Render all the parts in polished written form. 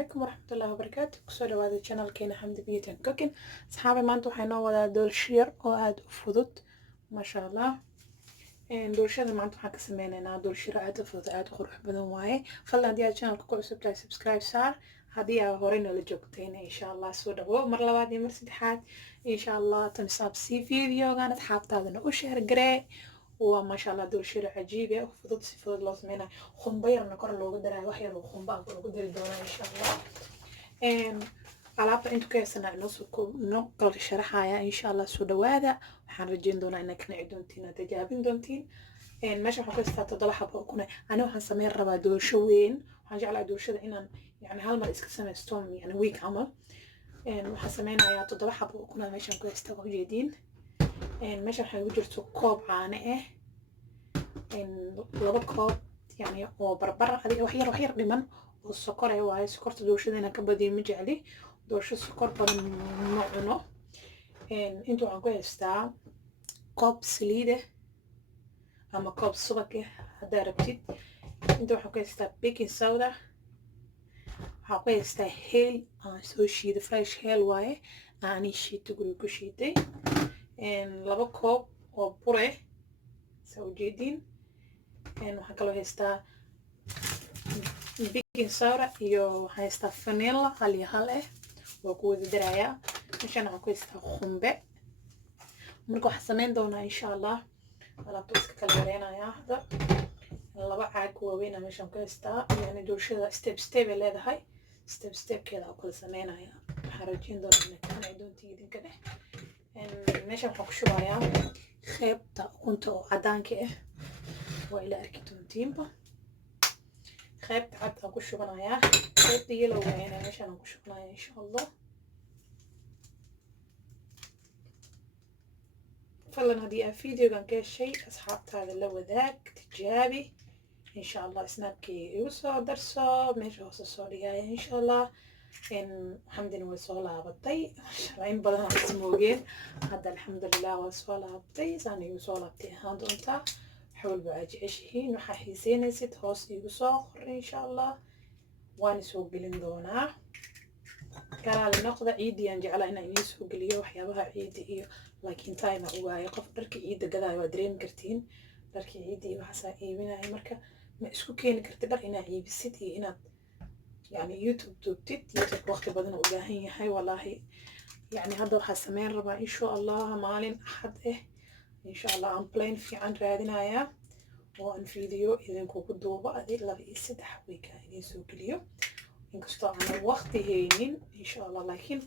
عليكم ورحمة الله وبركاته. kusoo dhawaada channelkeena Hamdi Beauty and Cooking. Asxaabi maanta waxay noo wadaa doolshiir oo aad u fudud masha Allah. Doolshada maanta waxaan ka sameynaynaa doolshiir aad u fudud aad u qurux badan waaye. Fadlan haddii aad channelka ku cusub tahay subscribe saar. haddii aad hore nala joogtayna insha Allah soo dhawo mar labaad iyo mar saddexaad insha Allah tamsaab si videogan asxaabtaadana u share garee. waa masha Allah doolshiir cajiib ah fudud si fudud loo sameeynaa khumba yarna kor loogu daraayo wax yar oo khumba ah loogu dari doonaa insha Allah. alaabta intu ka heysana inoo kala sharaxaya insha Allah soo dhawaada waxaan rajeyn doonaa inaad ka nici doontiin aad tijaabin doontiin. meesha waxaan ku haystaa 7 xabo kuna ani waxaan sameyn rabaa doolsho weyn waxaan jeclaa doolshada inaan yani hal mar iska sameysto yani week camal. waxaan sameynayaa 7 xabo kuna meeshaan ku haystaa oo jeedin. meesha waxaa ugu jirto koob caano ah 2 koob yani oo barbar adiga wax yar dhiman oo sokor ah waaye sokorta doolshada inaan ka badiyo ma jecli doolsho sokor badan ma cuno. inta waxaan ku haystaa koob saliid ah ama koob subag ah haddaa rabtid. inta waxaan ku haystaa baking soda waxaan ku haystaa heel aan soo shiiday fresh heel waaye aan shiitay guriga ku shiitay. 2 koob oo bur ah soo jeedin. waxaan kaloo haystaa baking soda iyo waxaan haystaa vanilla hal iyo hal ah waa ku wada darayaa. meeshaan waxaan ku haystaa khumbe marka waxaan sameyn doonaa insha Allah alaabta iska kala yareynayaa hadda 2 caag waaweyn meeshaan ku haystaa yani doolshada step ay leedahay stepkeeda oo kala sameynaya waxaan rajeyn doonaa inaad ka nici doontiin idinka dhex. meeshaan waxaan ku shubayaa qaybta ukunta oo cadaanka ah waa ila arki doontiinba qaybta cad aan ku shubanayaa qaybta yellow waana meeshaan aan ku shubanayaa insha Allah. fadlan haddii aad videogan ka heshay asxaabtaada la wadaag tijaabi insha Allah snapkii igu soo darso meesha hoose soo dhigaya insha Allah. xamdina way soo laabatay in badan aan ismoogeen hadda alxamdulillah waa soo laabatay saan igu soo laabtay ahaan doontaa xawalba aad jeceshihiin waxaa xiiseynaysid hoos igu soo qor insha Allah waan soo gelin doonaa. kalaali noqda ciidii aan jeclaa inaan idiin soo geliyo waxyaabaha ciida iyo laakiin time u waayo qof dharka ciida gadaayo waa dareemi kartiin dharkii ciida iyo waxaasaa iibinaya marka ma isku keeni kartid dhar inaad iibisid iyo inaad يعني يوتيوب دوبتيت يوتيوب وقت بدنا وجاهين هاي والله يعني هذا حسمين ربع إن شاء الله مالين أحد إن شاء الله عم بلين في عن رادنا يا وأن فيديو إذا كنت دوبا أدي لا بيسد حويك إذا سوق اليوم إن كنت أنا وقتي هينين إن شاء الله لكن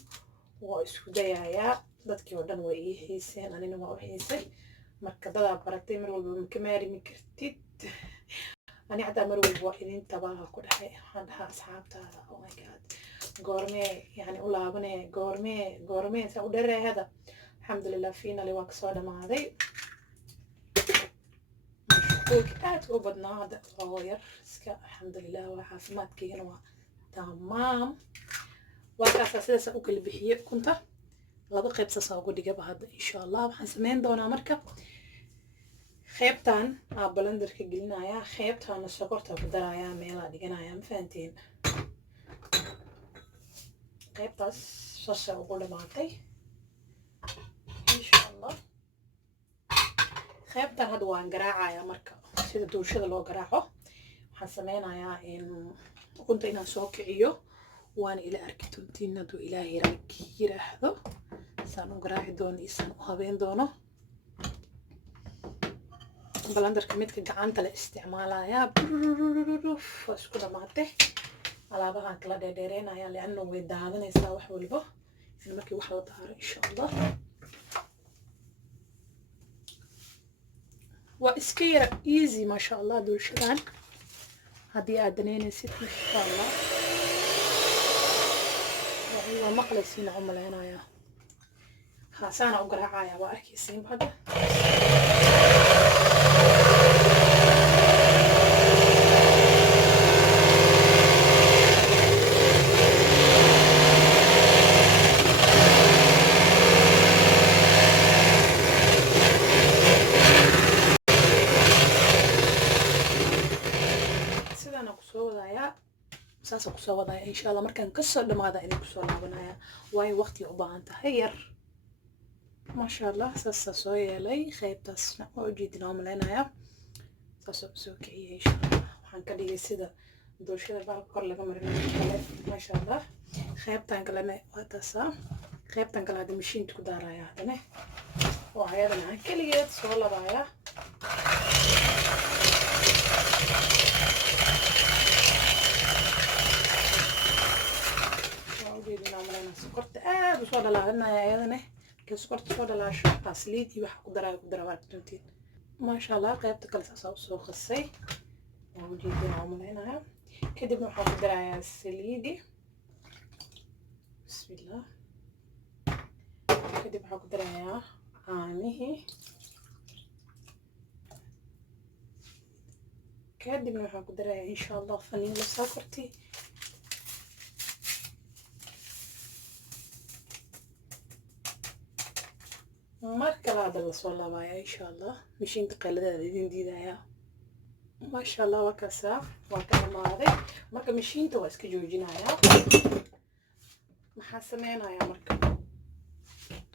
وإسودايا يا ضد كيودن وإيه هيسين أنا نما وحيسي مركضة برتي مرول بمكماري مكرتيت أنا عدا مروي واحدين تباها كل حي عندها أصحابتها أو ماي جاد غورمي يعني أولا بني غورمي سأودر هذا الحمد لله فينا اللي واقصنا مع ذي مشكوكات وبدنا هذا غير الحمد لله وعافمات كينوا تمام وكاسة سلسة أكل بحية كنت لا بقى بس أقول لك بعد إن شاء الله حسمين دونا مركب qaybtan aa blenderka gelinayaa qaybtana sokorta ku darayaa meelaa dhiganayaa ma fahanteen qaybtaas saasa ugu dhamaatay insha Allah. qaybtan hadda waan garaacayaa marka sida doolshada loo garaaco waxaan sameynayaa ukunta inaan soo kiciyo waana ila arki doontiin hadduu ilaahay yiraahdo saan u garaaci doono isaan u habeen doono. بلندرka midka gacanta la isticmaalaya isku dhamaatay alaabahan kala dheereynaya leeyahay way daadanaysaa wax walba in markii wax la daaro insha Allah. waa iska yar easy ma sha Allah doolshadan haddii aad daneynaysid ma sha Allah waa maqlaysiina u maleynaya haasaana u garaacaya waa arkaysiin hadda saasa kusoo wadaya insha allah markaan kasoo dhamaada inay kusoo laabanaya waayo waqti u baahan tahay yar maasha allah saasa soo yeelay qaybtaasna waa ujeedin oo malaynaya saasoo soo kiciyay insha allah waxaan ka dhigay sida doorshada baalka kor laga marinayo kale maasha allah qaybtan kalena waa taasa qaybtan kale hadda mashiinta ku daaraya haddana oo ayadana aan keligeed soo labaaya sokorta aad usoo dhalaalinaya ayadana markii sokorta soo dhalaasho saliid iyo waxa ku dara waa tuntiin maasha allah qaybta kale saasaa usoo qasay waa ujeedin oo malaynaya kadibna waxaan ku darayaa saliidi bismillah kadib waxaan ku darayaa caanihii kadibna waxaan ku darayaa insha allah faniila sokorti marka laada la soo laabaya insha allah mashiinta qayladeeda idin diidaya maasha allah waa kaasa waa ka dhamaaday marka mashiinta waa iska joojinaya maxaa sameynaya marka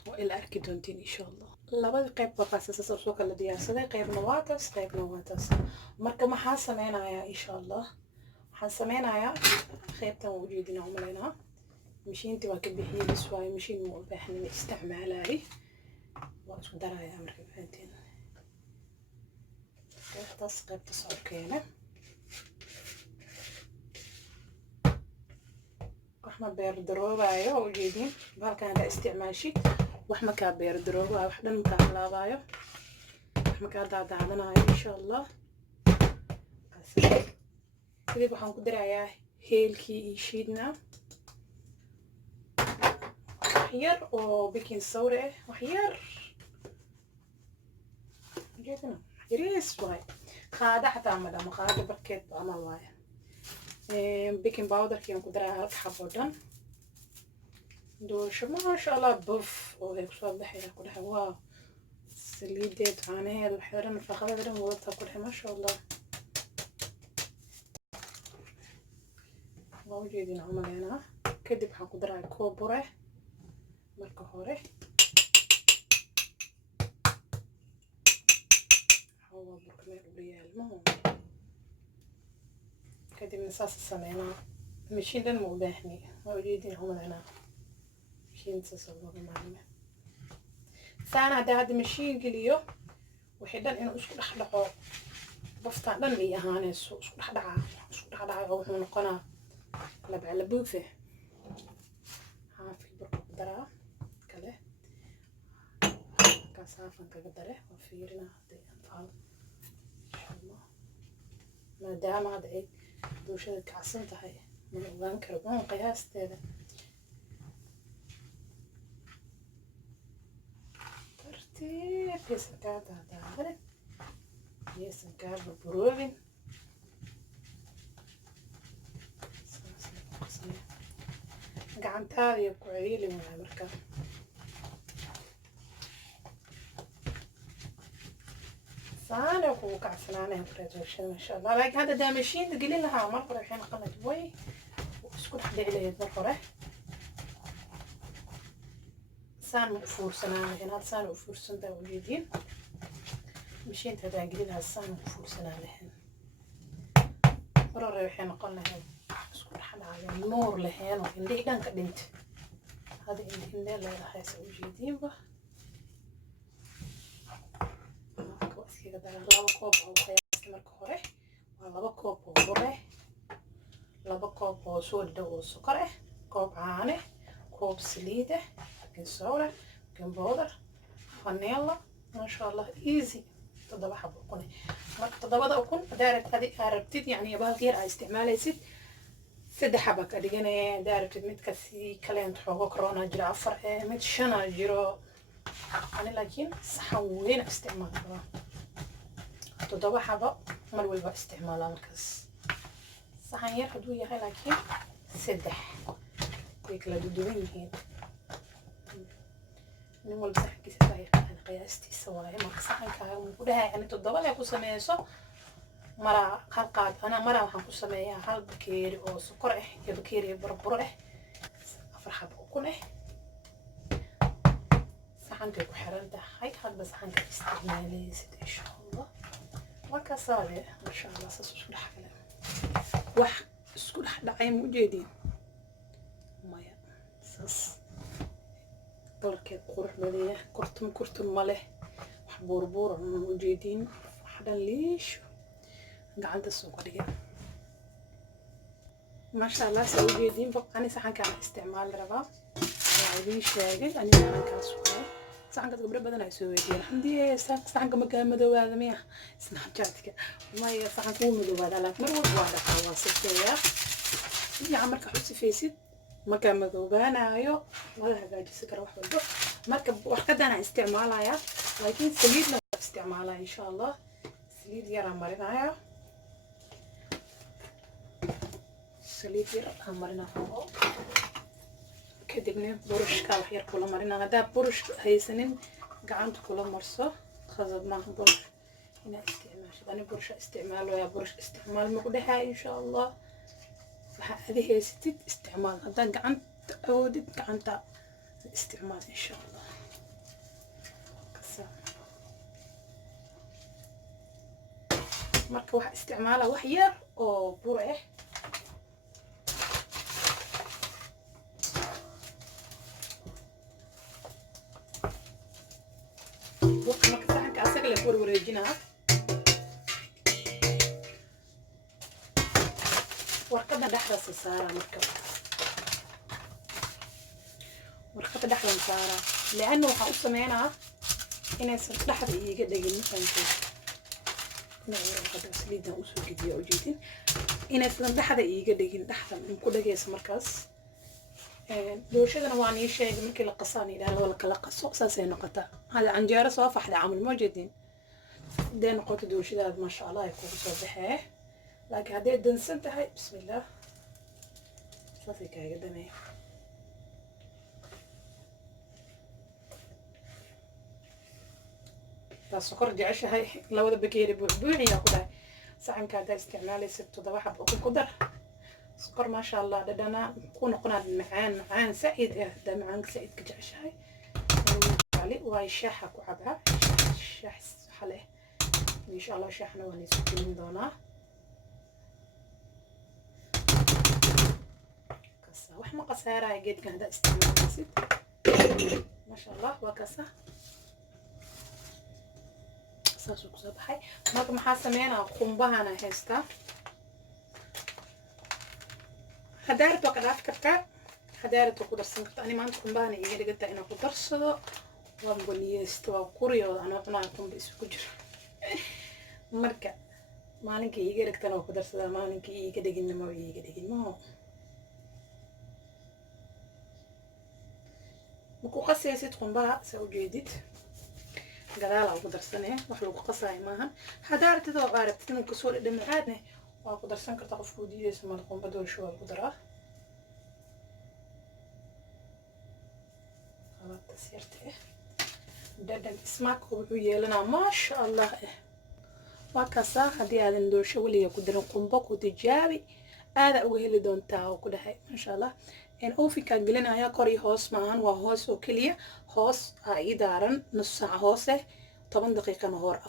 waa ila arki doontiin insha allah labada qayb waa kaasa soo kala diyaarsaday qaybna waa taas qaybna waa taas marka maxaa sameynaya insha allah waxaan sameynayaa qaybtan waa ujeedinaa umalaynaa mashiintii waa ka bixiyey bis waayo mashiin ma u baahan in isticmaalay waa isku darayaa marka fahanteen qaybta socorkeena wax ma beer daroobayo oo ujeedin baalkan haddaa isticmaashid wax ma kaa beer daroobayo wax dhan makaa halaabayo wax ma kaa daadaadanayo insha allah kadib waxaan ku darayaa heelkii iyo shiidna wax yar oo baking soda ah wax yar جيتنا يريس واي خادع حتى مدام خادع بكيت عمل واي بيكنج باودر كيان كدرا حبودن دوش ما شاء الله بوف وهيك صباح يا كلها واو سليدت عانيه الحيران فخذت لهم وقتها كلها ما شاء الله موجودين عملنا كدب حنقدر كوبره مركه هوري هو بركمل وريال المهم كدب نساس السمينة مشين لن مباحني موجودين عملنا مشين تسوق معنا سانا داد مشين قليو وحدان إنه إسكو دحدحو بفتان دان لي أهاني إسكو دحدعا وحو نقنا لبع لبوفه في بركو قدرها كله كاسافن كقدره وفيرنا هذي أنفعل إن شاء الله ما دام هذا إيه دوشة كعسنت هاي من أوان كربون قياس تيدا ترتيب يسنكاد هذا يسنكاد ببروبين gacantaada iyo ku celiili waa marka saana ku kacsanaanay kureedashada ma sha Allah laakiin hadda daamishiinta gelin lahaa mar hore waxay noqonaysaa way isku dhex dhiciyay mar hore saan u fuursanaa in had saan u fuursantaa ujeedin mishiinta hadda gelin lahaa saan u fuursanaa lahayn mar hore waxay noqon lahayd نور لهين وإندي دان كدنت هذا إندي لا راح يسوي جديد بقى كويس كده ده لابا كوب أو قياس مركورة ولابا كوب أو بره لابا كوب أو سود أو سكر كوب عانة كوب سليدة كنسولة كنبودر فانيلا ما شاء الله إيزي تضبط حبة كونه تضبط أو كون دارت هذه عربتي يعني يبغى غير استعمال يصير سد حبك أدينا دارت ميت كسي كلام حقوق كورونا جرا عفر ميت شنا جرا أنا لكن صحوين استعمال تضبط حبة ملوي باستعمال مركز صحيح حدوية هاي لكن سدح يكلا دودوين هين نمول بصح كيس تايق أنا قياستي سواي ما صحيح كهاي وده يعني تضبط يا كوسميسو maraa hal qaad ana maraa waxaan ku sameeyaa hal bakeeri oo sokor ah iyo bakeeri burbur ah 4 xabo ukun ah saxankay ku xiran tahay hadba saxanka isticmaalaysid insha Allah marka saade ma sha Allah saas isku dhaxgal wax isku dhaxdhacay ma ujeedin maya saas dalkeed qurux badan kurtum ma leh wax burbur ma ujeedin wax dhan liish gacanta soo qadiga ما شاء الله سوي جديد بقى صحن كان استعمال ربا عايزين شاقد أنا صحن كان سوي صحن كان قبل بدنا يسوي جديد الحمد لله صحن كم كان مدو هذا مياه سناب شاتك ما هي صحن كون مدو هذا لك مروج واحد خواص كيا يا عمرك حس فيسد ما كان مدو بانا أيو ولا هذا جسك روح بده مركب وحكد أنا استعمالها يا لكن سليد ما استعمالها إن شاء الله سليد يا رمرنا سليد يرقها مرنا فوق كدبنا برش كالحير كله مرنا هذا برش هيسنين قعدت كله مرصة خزب معه برش هنا استعمال أنا برش استعمال ويا برش استعمال مقدها إن شاء الله هذه هي ستة استعمال هذا قعدت عودت قعدت استعمال إن شاء الله كسر مركب واحد استعماله وحير أو برة وقت ما كسرك أسرع لفور ورجينا وركبنا دحرة سارة مركب دحرة سارة لأنه حقص معنا إن صرت دحرة يجي دقيقة مثلاً نعم قدر سليدنا وسوق جديا وجدين إن صرت دحرة يجي دقيقة دحرة من كل جيس مركز دوشدنا واني شيء مركي لقصاني لأنه ولا كلقص أساسا نقطة هذا عنجارة صافح لعمل موجودين ده نقطة دوشدة ما شاء الله يكون صباحه لكن هذه دنسنت هاي بسم الله صافي كاي قدامي السكر جعش هاي لو ذا بكيري بوعي ياخذها ساعن كذا استعمالي 6 ضبع حب قدر سكر ما شاء الله ددنا نكون قناد معان سعيد ده معان سعيد كجعش هاي علي وهاي الشاحة كعبها الشاح حله إن شاء الله شاحنا ونسوي من دونه كسا وح ما قصيرة قد كان هذا استعمال بسيط ما شاء الله وكسا ساسو كسبحي ما كم حاسمينا قنبها أنا هستا حدارت وقدرات كركا حدارت وقدرسن كرتا أنا ما أنت قنبها أنا إيجي قلت أنا قدرسه وأقولي استوى كوريا أنا أقوم بسكوجر مركا maalinka iiga dhigtana waa ku darsadaa maalinka iiga dhigina ma iiga dhigin markuu qasaysid qumbaha saa u jeedid gadaala ugu darsanee wax lagu qasaayo maahan haddaa aragtid oo aragtid inuu kasoo dhadhamacaadne waa ku darsan kartaa qofkuu diidaysa mala qumba doolsho waa lagu daraa alaabtaas yarta dhadhan ismaaka wuxuu yeelanaa maasha allah وكاسا هدي هذا ندور شو اللي يقدرون قنبق وتجابي هذا أقول دون تاو كده هاي ما شاء الله إن أوفي كان قلنا يا كوري هوس معان وهوس وكلية هوس هاي دارن نص ساعة هوسه 8 دقيقة نهار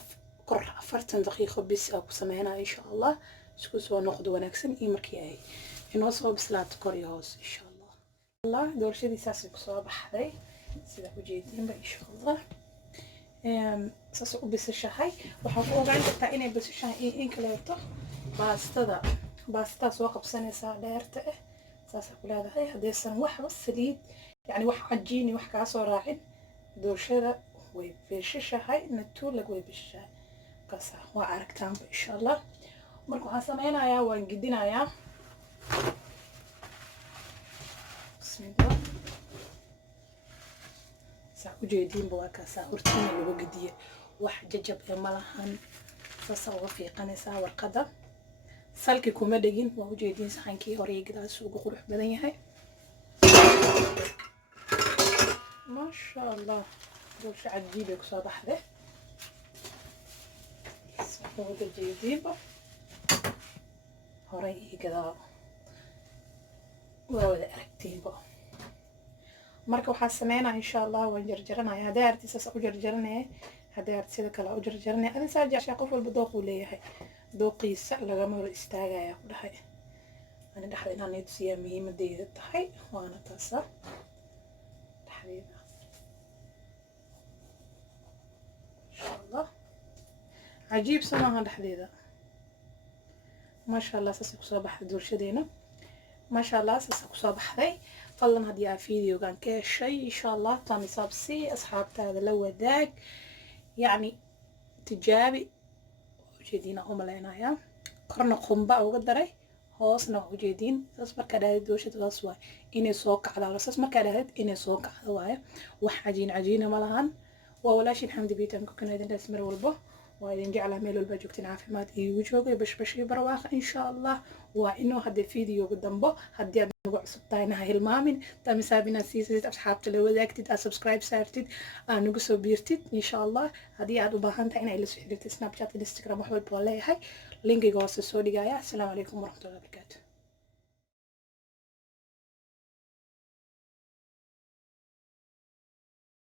قرر 4 دقيقة بس أو سمعنا إن شاء الله شكو سو ناخذ ونكسن إيمركي هاي إن هوس بسلات كوري هوس إن شاء الله الله دور شيء دي ساسي بصباح هاي سيدا وجيتين إن شاء الله saas u bisashahay waxaa ku ogaan kartaa inay bisashahay in kaleeto baastada soo qabsanaysaa dheerta ah saas ku leedahay haddaysan waxba saliid yani wax cajiini wax kaa soo raacin dooshada way bisashahay natuulag way bisashahay kaas waa aragtaanba insha allah marka waxaan sameynayaa waan gidinayaa bismillah ujeediin baa kaasa hortiina lagu gadiye wax jajab ee malahan saasa uga fiiqanaysaa warqada salki kuma dhigin waa ujeediin saxankii hore gidaas ugu qurux badan yahay ma sha Allah doosha cajiib ay kusoo baxday soo ujeediinba horay iyo gadaal waa wada aragtiinba. marka waxaa sameynaa insha allah waan jarjaranaya. hadday aragti saas u jarjaranaya, hadday aragti sida kale u jarjaranaya. adin saa jeceshaa, qof walba dooquu leeyahay, dooqiisa lagama hor istaagaya ku dhahay. ani dhexda inaan tusiyaa muhiimadeyda tahay, waana taasa dhexdeeda insha allah. cajiib samaaha dhexdeeda, maasha allah saasay kusoo baxday doorshadeena. maasha allah saasay kusoo baxday. fadlan haddii aa videogan ka heshay insha allah thumbs up sii, asxaabtaada la wadaag, yacni tijaabi. ujeediina u maleynayaa korna qumba uga daray, hoosna waa ujeediin. saas markaa dhahdeed dooshada saas waay inay soo kacdaa. saas markaa dhahdeed inay soo kacdo waaye, wax cajiina ma lahan. waa walaashin xamdi biitan kukana idin dhaas mar walbo. waa idin jeclaa meel walba joogtiin, caafimaad iigu joogay bashbash iyo barwaaqa insha allah. waa inuu haddee videoga dambo, haddii aad nagu cusub tahayna ha hilmaamin tamisaab inaad siisid, asxaabta la wadaagtid, aad subscribe saartid, aad nagu soo biirtid insha allah. haddii aad u baahan tahay inay la soo xiriirtid snapchat, instagram, wax walba waa leeyahay. linkiga hoose soo dhigaya. asalaamu calaykum waraxmatullahi wabarakaatu.